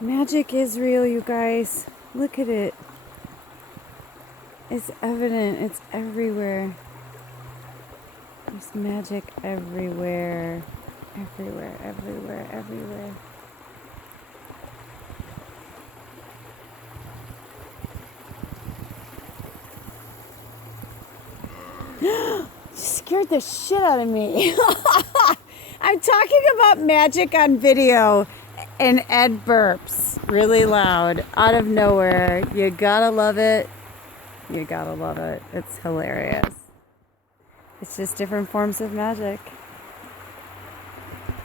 Magic is real, you guys. Look at it. It's evident. It's everywhere. There's magic everywhere. Everywhere, everywhere, everywhere. You scared the shit out of me. I'm talking about magic on video, and Ed burps really loud out of nowhere. You gotta love it. You gotta love it. It's hilarious. It's just different forms of magic.